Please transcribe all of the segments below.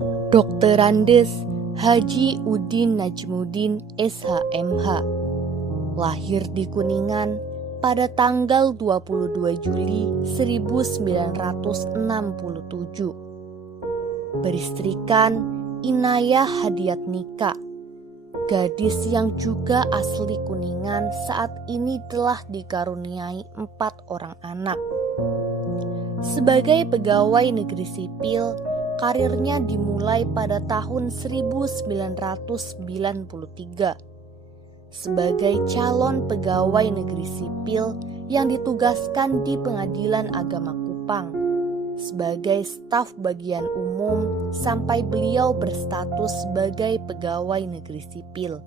Dr. Andes Haji Udin Najmuddin SHMH, lahir di Kuningan pada tanggal 22 Juli 1967. Beristrikan Inayah Hadiat Nika, gadis yang juga asli Kuningan, saat ini telah dikaruniai 4 orang anak. Sebagai pegawai negeri sipil, karirnya dimulai pada tahun 1993 sebagai calon pegawai negeri sipil yang ditugaskan di Pengadilan Agama Kupang sebagai staf bagian umum sampai beliau berstatus sebagai pegawai negeri sipil.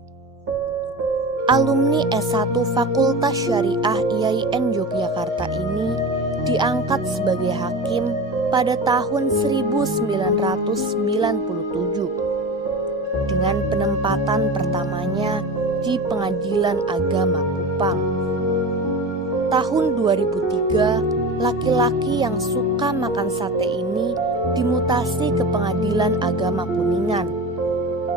Alumni S1 Fakultas Syariah IAIN Yogyakarta ini diangkat sebagai hakim pada tahun 1997 dengan penempatan pertamanya di Pengadilan Agama Kupang. Tahun 2003, laki-laki yang suka makan sate ini dimutasi ke Pengadilan Agama Kuningan,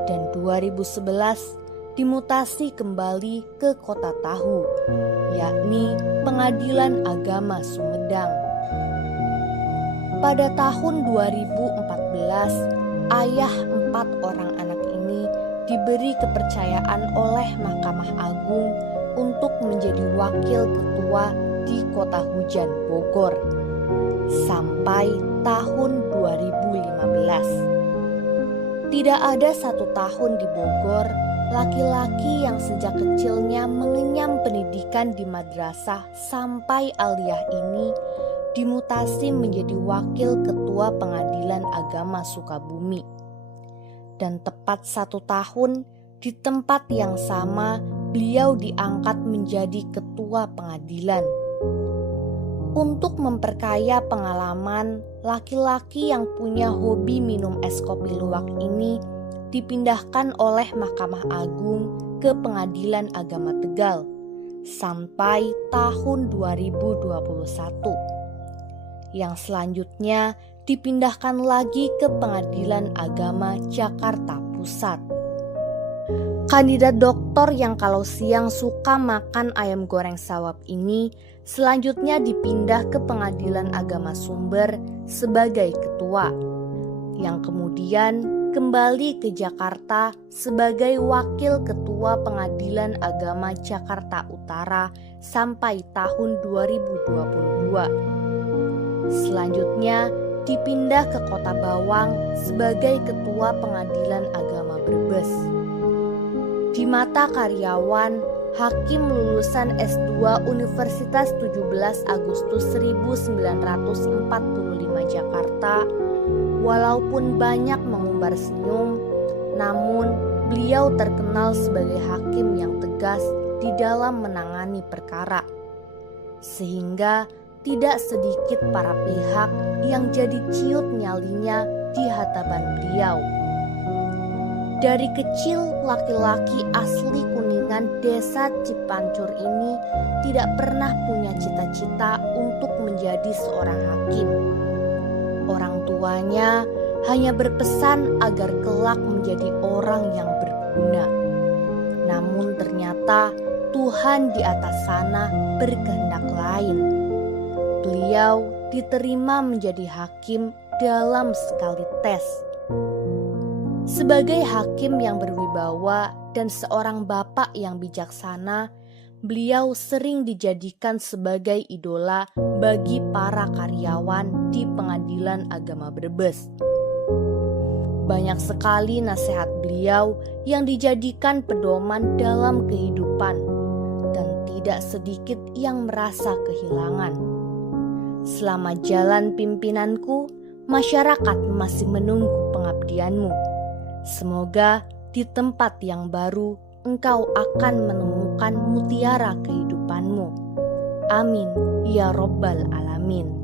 dan 2011 dimutasi kembali ke Kota Tahu, yakni Pengadilan Agama Sumedang. Pada tahun 2014, ayah 4 orang anak ini diberi kepercayaan oleh Mahkamah Agung untuk menjadi wakil ketua di Kota Hujan, Bogor, sampai tahun 2015. Tidak ada 1 tahun di Bogor, laki-laki yang sejak kecilnya mengenyam pendidikan di madrasah sampai aliyah ini dimutasi menjadi wakil ketua Pengadilan Agama Sukabumi. Dan tepat 1 tahun di tempat yang sama beliau diangkat menjadi ketua pengadilan. Untuk memperkaya pengalaman, laki-laki yang punya hobi minum es kopi luwak ini dipindahkan oleh Mahkamah Agung ke Pengadilan Agama Tegal sampai tahun 2021. Yang selanjutnya dipindahkan lagi ke Pengadilan Agama Jakarta Pusat. Kandidat doktor yang kalau siang suka makan ayam goreng sawap ini selanjutnya dipindah ke Pengadilan Agama Sumber sebagai ketua, yang kemudian kembali ke Jakarta sebagai wakil ketua Pengadilan Agama Jakarta Utara sampai tahun 2022. Selanjutnya dipindah ke Kota Bawang sebagai ketua Pengadilan Agama Brebes. Di mata karyawan, hakim lulusan S2 Universitas 17 Agustus 1945 Jakarta, walaupun banyak mengumbar senyum, namun beliau terkenal sebagai hakim yang tegas di dalam menangani perkara, sehingga tidak sedikit para pihak yang jadi ciut nyalinya di hadapan beliau. Dari kecil, laki-laki asli Kuningan Desa Cipancur ini tidak pernah punya cita-cita untuk menjadi seorang hakim. Orang tuanya hanya berpesan agar kelak menjadi orang yang berguna. Namun ternyata Tuhan di atas sana berkehendak lain. Beliau diterima menjadi hakim dalam sekali tes. Sebagai hakim yang berwibawa dan seorang bapak yang bijaksana, beliau sering dijadikan sebagai idola bagi para karyawan di Pengadilan Agama Brebes. Banyak sekali nasihat beliau yang dijadikan pedoman dalam kehidupan, dan tidak sedikit yang merasa kehilangan. Selama jalan pimpinanku, masyarakat masih menunggu pengabdianmu. Semoga di tempat yang baru engkau akan menemukan mutiara kehidupanmu. Amin ya Rabbal Alamin.